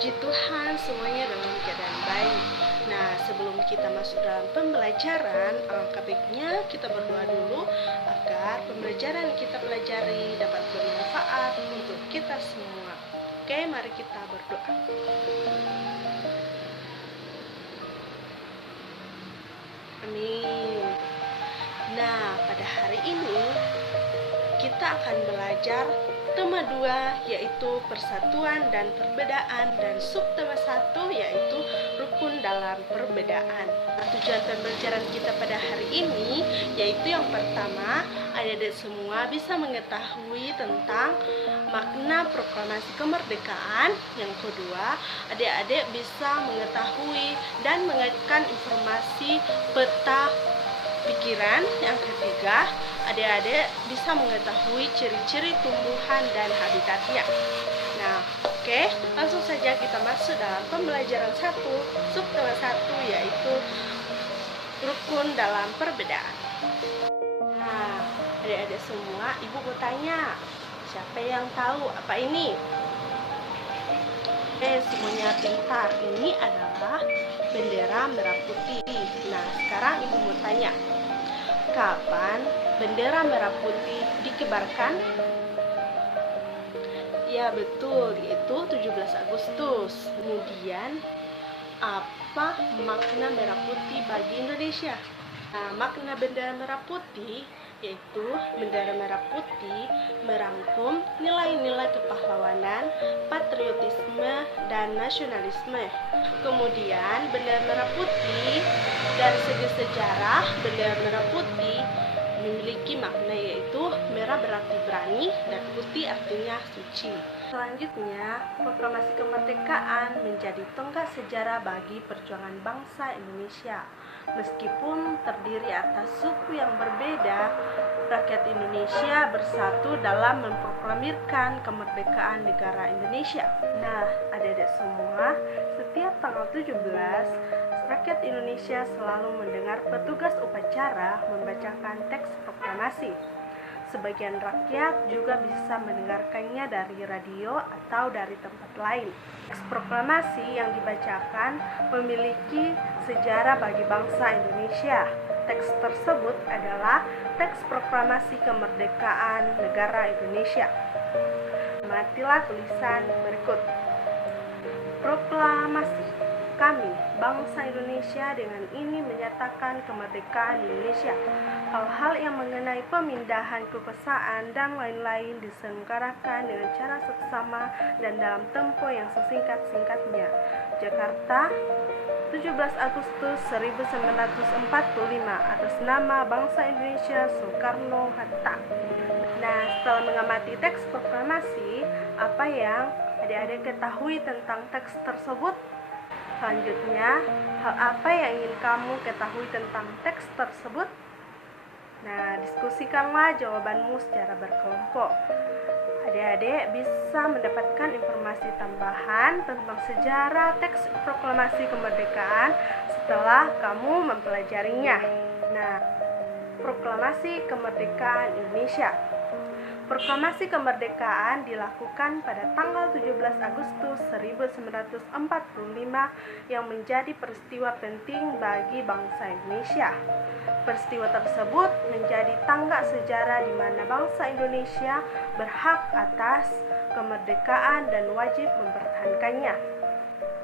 Puji Tuhan, semuanya dalam keadaan baik. Nah, sebelum kita masuk dalam pembelajaran, alangkah baiknya kita berdoa dulu agar pembelajaran kita pelajari dapat bermanfaat untuk kita semua. Oke, mari kita berdoa. Amin. Nah, pada hari ini kita akan belajar tema 2 yaitu persatuan dan perbedaan, dan subtema 1 yaitu rukun dalam perbedaan. Tujuan pembelajaran kita pada hari ini yaitu yang pertama, adik-adik semua bisa mengetahui tentang makna proklamasi kemerdekaan. Yang kedua, adik-adik bisa mengetahui dan mengaitkan informasi peta pikiran. Yang ketiga, adik-adik bisa mengetahui ciri-ciri tumbuhan dan habitatnya. Nah, oke, langsung saja kita masuk dalam pembelajaran 1, subtema 1 yaitu rukun dalam perbedaan. Nah, adik-adik semua, ibu mau tanya, siapa yang tahu apa ini? Semuanya pintar. Ini adalah bendera merah putih. Nah, sekarang ibu mau tanya, kapan bendera merah putih dikibarkan? Ya, betul, yaitu 17 Agustus. Kemudian, apa makna merah putih bagi Indonesia? Nah, makna bendera merah putih yaitu bendera merah putih merangkum nilai-nilai kepahlawanan, patriotisme, dan nasionalisme. Kemudian bendera merah putih dari segi sejarah, bendera merah putih memiliki makna yaitu merah berarti berani dan putih artinya suci. Selanjutnya, proklamasi kemerdekaan menjadi tonggak sejarah bagi perjuangan bangsa Indonesia. Meskipun terdiri atas suku yang berbeda, rakyat Indonesia bersatu dalam memproklamirkan kemerdekaan negara Indonesia. Nah, adik-adik semua, setiap tanggal 17, rakyat Indonesia selalu mendengar petugas upacara membacakan teks proklamasi. Sebagian rakyat juga bisa mendengarkannya dari radio atau dari tempat lain. Teks proklamasi yang dibacakan memiliki sejarah bagi bangsa Indonesia. Teks tersebut adalah teks proklamasi kemerdekaan negara Indonesia. Amatilah tulisan berikut. Proklamasi. Kami, bangsa Indonesia, dengan ini menyatakan kemerdekaan Indonesia. Hal-hal yang mengenai pemindahan kekuasaan dan lain-lain diselenggarakan dengan cara seksama dan dalam tempo yang sesingkat-singkatnya. Jakarta, 17 Agustus 1945, atas nama bangsa Indonesia, Soekarno-Hatta. Nah, setelah mengamati teks proklamasi, apa yang adik-adik ketahui tentang teks tersebut? Selanjutnya, hal apa yang ingin kamu ketahui tentang teks tersebut? Nah, diskusikanlah jawabanmu secara berkelompok. Adik-adik bisa mendapatkan informasi tambahan tentang sejarah teks proklamasi kemerdekaan setelah kamu mempelajarinya. Nah, proklamasi kemerdekaan Indonesia. Proklamasi kemerdekaan dilakukan pada tanggal 17 Agustus 1945 yang menjadi peristiwa penting bagi bangsa Indonesia. Peristiwa tersebut menjadi tonggak sejarah di mana bangsa Indonesia berhak atas kemerdekaan dan wajib mempertahankannya,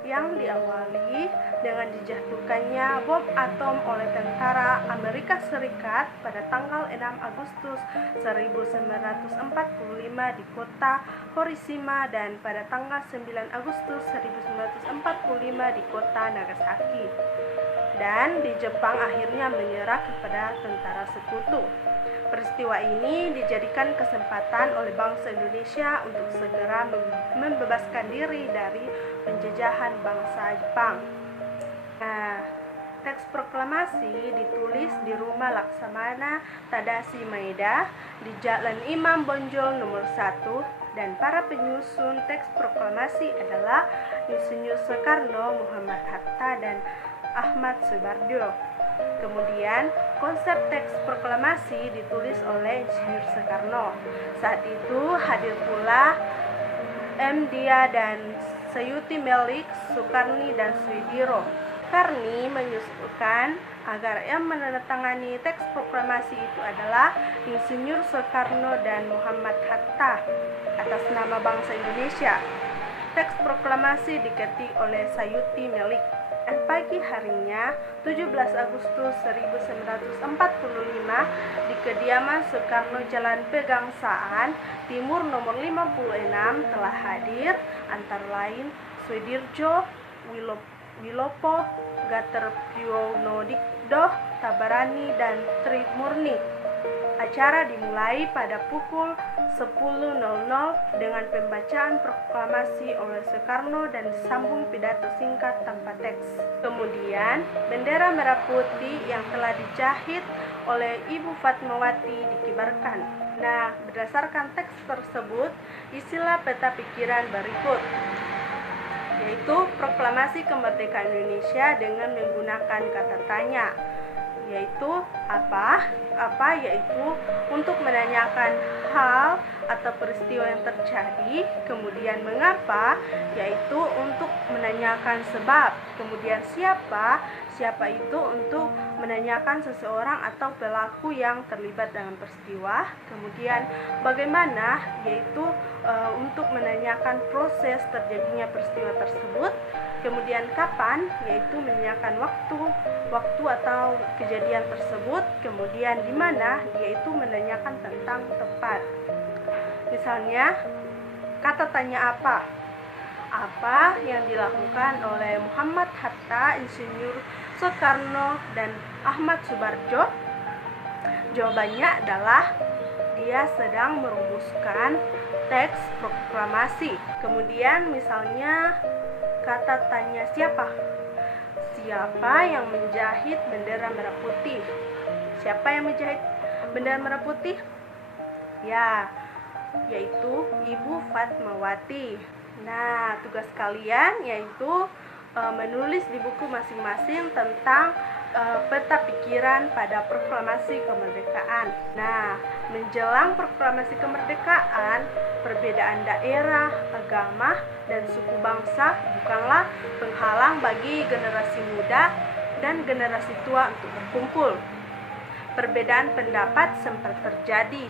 yang diawali dengan dijatuhkannya bom atom oleh tentara Amerika Serikat pada tanggal 6 Agustus 1945 di kota Hiroshima dan pada tanggal 9 Agustus 1945 di kota Nagasaki. Dan di Jepang akhirnya menyerah kepada tentara sekutu. Peristiwa ini dijadikan kesempatan oleh bangsa Indonesia untuk segera membebaskan diri dari penjajahan bangsa Jepang. Nah, teks proklamasi ditulis di Rumah Laksamana Tadashi Maeda di Jalan Imam Bonjol nomor 1, dan para penyusun teks proklamasi adalah Insinyur Soekarno, Muhammad Hatta, dan Ahmad Subarjo. Kemudian, konsep teks proklamasi ditulis oleh Insinyur Soekarno. Saat itu hadir pula M. Dia dan Sayuti Melik, Soekarni, dan Swidiro. Karni menyusulkan agar yang menandatangani teks proklamasi itu adalah Insinyur Soekarno dan Muhammad Hatta atas nama bangsa Indonesia. Teks proklamasi diketik oleh Sayuti Melik. Dan pagi harinya, 17 Agustus 1945, di kediaman Soekarno Jalan Pegangsaan Timur nomor 56 telah hadir antara lain Sudirjo, Wilopo, Gaterpionodikdo, Tabarani, dan Trimurni. Acara dimulai pada pukul 10.00 dengan pembacaan proklamasi oleh Soekarno dan disambung pidato singkat tanpa teks. Kemudian, bendera merah putih yang telah dijahit oleh Ibu Fatmawati dikibarkan. Nah, berdasarkan teks tersebut, isilah peta pikiran berikut, yaitu proklamasi kemerdekaan Indonesia dengan menggunakan kata tanya, yaitu apa, yaitu untuk menanyakan hal atau peristiwa yang terjadi, kemudian mengapa, yaitu untuk menanyakan sebab, kemudian siapa itu untuk menanyakan seseorang atau pelaku yang terlibat dalam peristiwa, kemudian bagaimana, yaitu untuk menanyakan proses terjadinya peristiwa tersebut, kemudian kapan, yaitu menanyakan waktu atau kejadian tersebut, kemudian di mana, yaitu menanyakan tentang tempat. Misalnya, kata tanya apa yang dilakukan oleh Muhammad Hatta, Insinyur Soekarno, dan Ahmad Subarjo? Jawabannya adalah dia sedang merumuskan teks proklamasi. Kemudian misalnya kata tanya siapa yang menjahit bendera merah putih? Siapa yang menjahit bendera merah putih? Ya, yaitu Ibu Fatmawati. Nah, tugas kalian yaitu menulis di buku masing-masing tentang peta pikiran pada proklamasi kemerdekaan. Nah, menjelang proklamasi kemerdekaan, perbedaan daerah, agama, dan suku bangsa bukanlah penghalang bagi generasi muda dan generasi tua untuk berkumpul. Perbedaan pendapat sempat terjadi,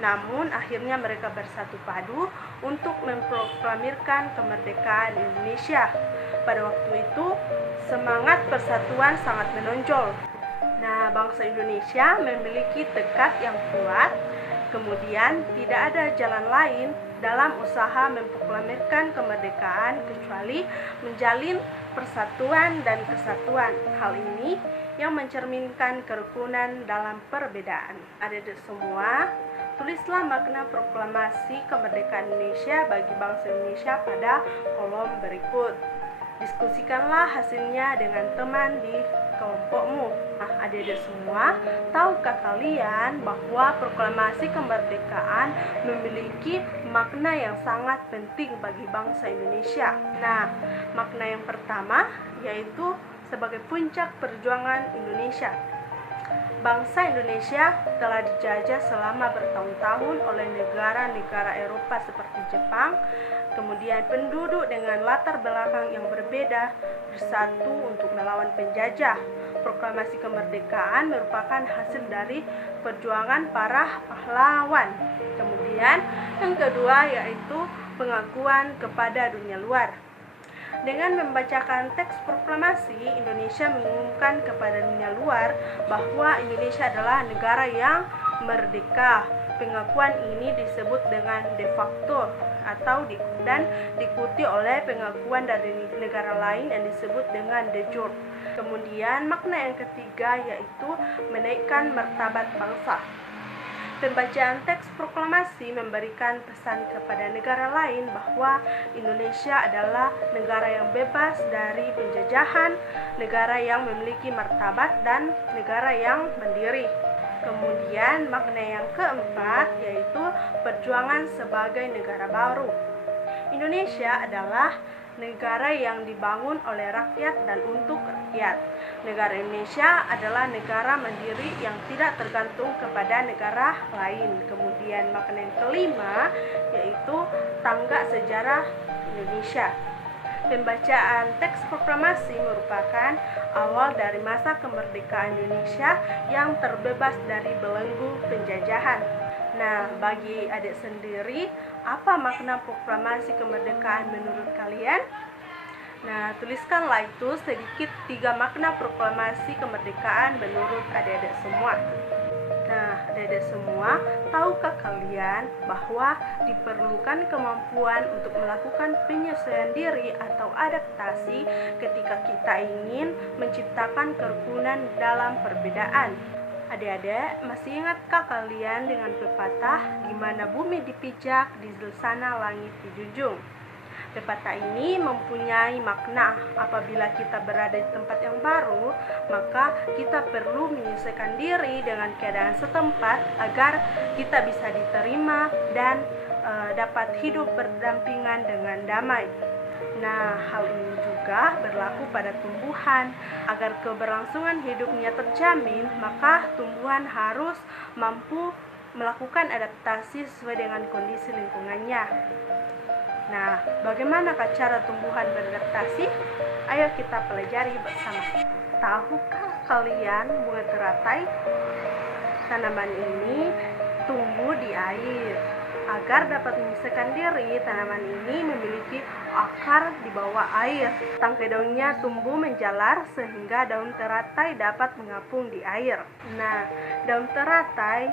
namun akhirnya mereka bersatu padu untuk memproklamirkan kemerdekaan Indonesia. Pada waktu itu, semangat persatuan sangat menonjol. Nah, bangsa Indonesia memiliki tekad yang kuat, kemudian tidak ada jalan lain dalam usaha memproklamirkan kemerdekaan kecuali menjalin persatuan dan kesatuan. Hal ini yang mencerminkan kerukunan dalam perbedaan. Adik-adik semua, tulislah makna proklamasi kemerdekaan Indonesia bagi bangsa Indonesia pada kolom berikut. Diskusikanlah hasilnya dengan teman di kelompokmu. Nah, adik-adik semua, tahukah kalian bahwa proklamasi kemerdekaan memiliki makna yang sangat penting bagi bangsa Indonesia? Nah, makna yang pertama yaitu sebagai puncak perjuangan Indonesia. Bangsa Indonesia telah dijajah selama bertahun-tahun oleh negara-negara Eropa seperti Jepang. Kemudian penduduk dengan latar belakang yang berbeda bersatu untuk melawan penjajah. Proklamasi kemerdekaan merupakan hasil dari perjuangan para pahlawan. Kemudian yang kedua yaitu pengakuan kepada dunia luar. Dengan membacakan teks proklamasi, Indonesia mengumumkan kepada dunia luar bahwa Indonesia adalah negara yang merdeka. Pengakuan ini disebut dengan de facto dan diikuti oleh pengakuan dari negara lain yang disebut dengan de jure. Kemudian makna yang ketiga yaitu menaikkan martabat bangsa. Pembacaan teks proklamasi memberikan pesan kepada negara lain bahwa Indonesia adalah negara yang bebas dari penjajahan, negara yang memiliki martabat, dan negara yang mandiri. Kemudian makna yang keempat yaitu perjuangan sebagai negara baru. Indonesia adalah negara yang dibangun oleh rakyat dan untuk rakyat. Negara Indonesia adalah negara mandiri yang tidak tergantung kepada negara lain. Kemudian makna yang kelima yaitu tonggak sejarah Indonesia. Pembacaan teks proklamasi merupakan awal dari masa kemerdekaan Indonesia yang terbebas dari belenggu penjajahan. Nah, bagi adik sendiri, apa makna proklamasi kemerdekaan menurut kalian? Nah, tuliskanlah itu sedikit 3 makna proklamasi kemerdekaan menurut adik-adik semua. Nah, adik-adik semua, tahukah kalian bahwa diperlukan kemampuan untuk melakukan penyesuaian diri atau adaptasi ketika kita ingin menciptakan kerukunan dalam perbedaan? Adik-adik, masih ingatkah kalian dengan pepatah di mana bumi dipijak, di sana langit dijunjung? Pepatah ini mempunyai makna apabila kita berada di tempat yang baru, maka kita perlu menyesuaikan diri dengan keadaan setempat agar kita bisa diterima dan dapat hidup berdampingan dengan damai. Nah, hal ini juga berlaku pada tumbuhan. Agar keberlangsungan hidupnya terjamin, maka tumbuhan harus mampu melakukan adaptasi sesuai dengan kondisi lingkungannya. Nah, bagaimanakah cara tumbuhan beradaptasi? Ayo kita pelajari bersama. Tahukah kalian bunga teratai? Tanaman ini tumbuh di air. Agar dapat menyesuaikan diri, tanaman ini memiliki akar di bawah air. Tangkai daunnya tumbuh menjalar sehingga daun teratai dapat mengapung di air. Nah, daun teratai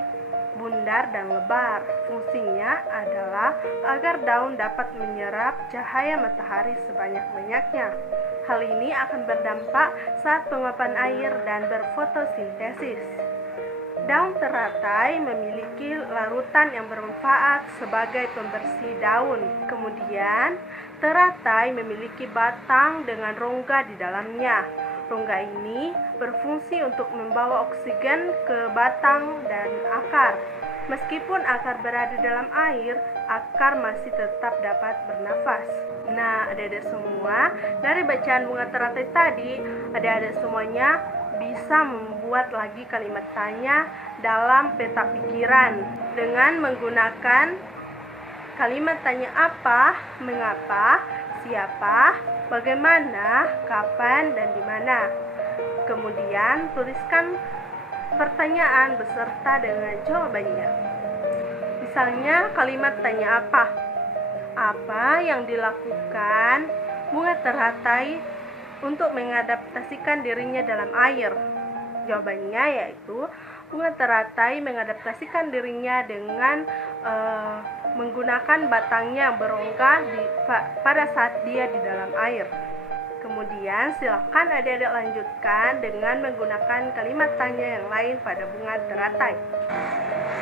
bundar dan lebar. Fungsinya adalah agar daun dapat menyerap cahaya matahari sebanyak-banyaknya. Hal ini akan berdampak saat penguapan air dan berfotosintesis. Daun teratai memiliki larutan yang bermanfaat sebagai pembersih daun. Kemudian, teratai memiliki batang dengan rongga di dalamnya. Rongga ini berfungsi untuk membawa oksigen ke batang dan akar. Meskipun akar berada dalam air, akar masih tetap dapat bernafas. Nah, adik-adik semua, dari bacaan bunga teratai tadi, adik-adik semuanya bisa membuat lagi kalimat tanya dalam peta pikiran dengan menggunakan kalimat tanya apa, mengapa, siapa, bagaimana, kapan, dan di mana. Kemudian tuliskan pertanyaan beserta dengan jawabannya. Misalnya kalimat tanya apa? Apa yang dilakukan bunga teratai untuk mengadaptasikan dirinya dalam air? Jawabannya yaitu bunga teratai mengadaptasikan dirinya dengan menggunakan batangnya yang berongga pada saat dia di dalam air. Kemudian silakan adik-adik lanjutkan dengan menggunakan kalimat tanya yang lain pada bunga teratai.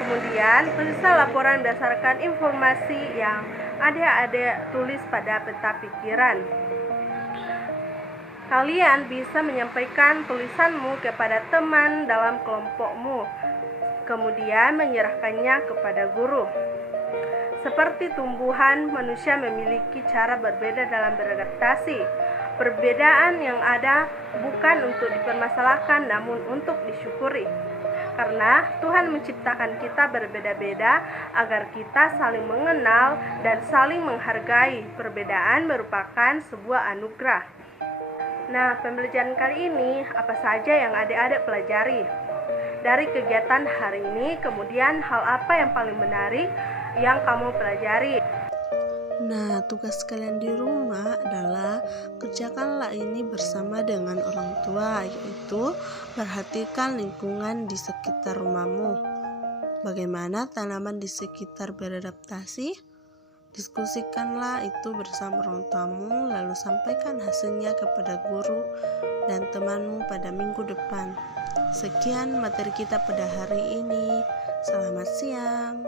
Kemudian tulislah laporan berdasarkan informasi yang adik-adik tulis pada peta pikiran. Kalian bisa menyampaikan tulisanmu kepada teman dalam kelompokmu, kemudian menyerahkannya kepada guru. Seperti tumbuhan, manusia memiliki cara berbeda dalam beradaptasi. Perbedaan yang ada bukan untuk dipermasalahkan, namun untuk disyukuri. Karena Tuhan menciptakan kita berbeda-beda agar kita saling mengenal dan saling menghargai. Perbedaan merupakan sebuah anugerah. Nah, pembelajaran kali ini apa saja yang adik-adik pelajari dari kegiatan hari ini? Kemudian hal apa yang paling menarik yang kamu pelajari? Nah, tugas kalian di rumah adalah kerjakanlah ini bersama dengan orang tua, yaitu perhatikan lingkungan di sekitar rumahmu. Bagaimana tanaman di sekitar beradaptasi? Diskusikanlah itu bersama orang tuamu, lalu sampaikan hasilnya kepada guru dan temanmu pada minggu depan. Sekian materi kita pada hari ini. Selamat siang.